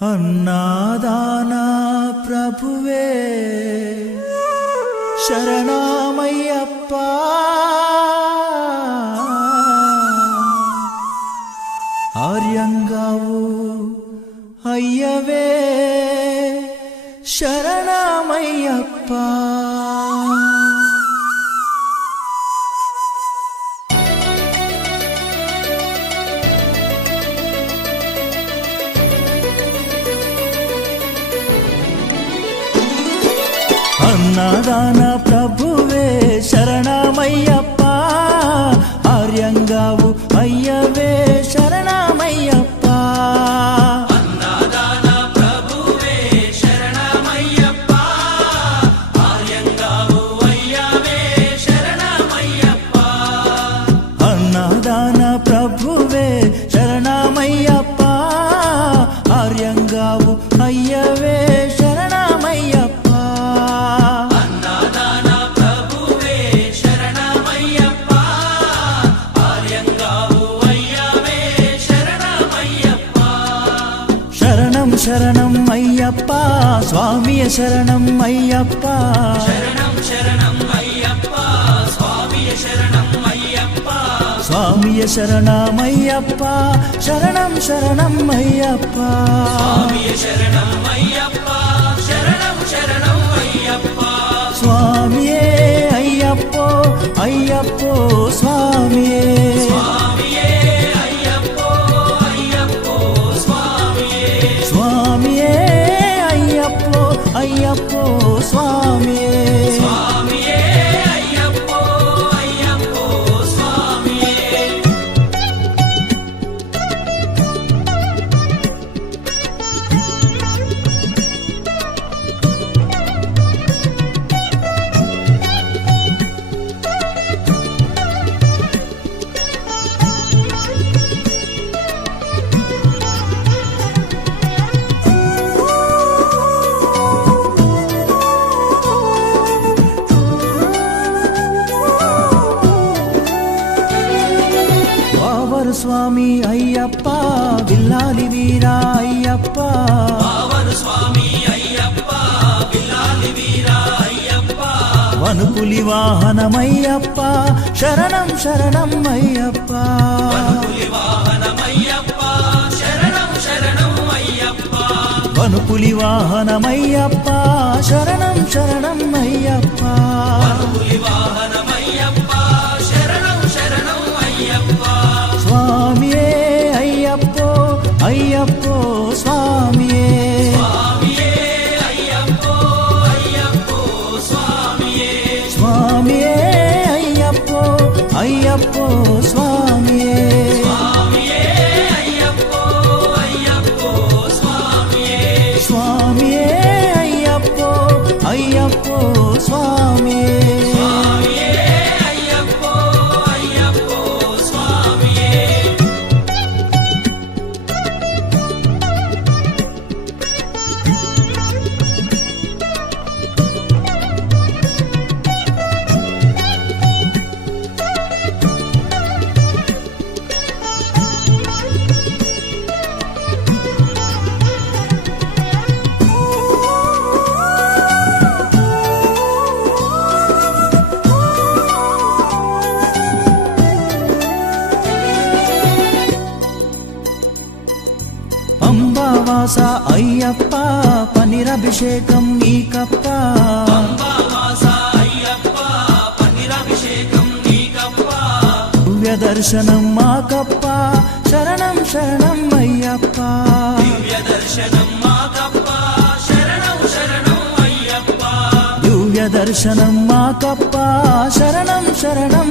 అన్నాదానా ప్రభువే శరణమయ్యప్ప ఆర్యంగావు అయ్యవే శరణమయ్యప్ప అన్నదాన ప్రభువే శరణమయ్యప్ప ఆర్యంగావు అయ్యవే శరణమయ్యప్ప అన్నదాన ప్రభువే శరణమయ్యప్ప ఆర్యంగావు అయ్యవే శరణమయ్యప్ప అన్నదాన ప్రభువే శరణమయ్యప్ప ఆర్యంగావు అయ్యవే శరణమయ్యప్ప అన్నదాన ప్రభువే శరణమయ్యప్ప ఆర్యంగావు అయ్యవే శరణమయ్యప్ప శరణం శరణం అయ్యప్ప స్వామియ శరణం అయ్యప్ప శరణం శరణం అయ్యప్ప స్వామియ శరణం అయ్యప్ప స్వామియ శరణమయ్యప్ప శరణం శరణం అయ్యప్ప స్వామియ శరణం అయ్యప్ప శరణం శరణం అయ్యప్ప స్వామియే అయ్యప్పో అయ్యప్పో స్వామియే స్వామియే అయ్యప్పో అయ్యప్పో స్వామియే స్వామియే అయ్యప్పో అయ్యప్పో స్వామియే స్వామియే అయ్యప్పో అయ్యప్పో స్వామియే వావరు స్వామి అయ్యప్ప విల్లాలి వీరా అయ్యప్ప పావన స్వామి అయ్యప్ప బిల్లాలి వీరా అయ్యప్ప వనుపులి వాహనమయ్యప్ప శరణం శరణం అయ్యప్ప పులి వాహనమయ్యప్ప శరణం శరణం అయ్యప్ప వనుపులి వాహనమయ్యప్ప శరణం శరణం అయ్యప్ప పులి వాహనమయ్యప్ప శరణం శరణం అయ్యప్ప స్వామియే అయ్యప్పో అయ్యప్పో స్వామియే స్వామియే అయ్యప్పో అయ్యప్పో స్వామియే స్వామియే అయ్యప్పో అయ్యప్పో స్వామియే స్వామియే అయ్యప్పో అయ్యప్పో స్వామియే స్వామియే అయ్యప్పో అయ్యప్పో స్వామియే స్వామియే అయ్యప్పో అయ్యప్పో స్వామియే పంబావాస అయ్యప్ప పనిరభిషేకం నీకప్ప అంబావాస అయ్యప్ప పన్నీరాభిషేకం నీకప్ప దివ్య దర్శనం మాకప్ప శరణం శరణం అయ్యప్ప దివ్య దర్శనం మాకప్ప శరణం శరణం అయ్యప్ప దివ్య దర్శనం మాకప్ప శరణం శరణం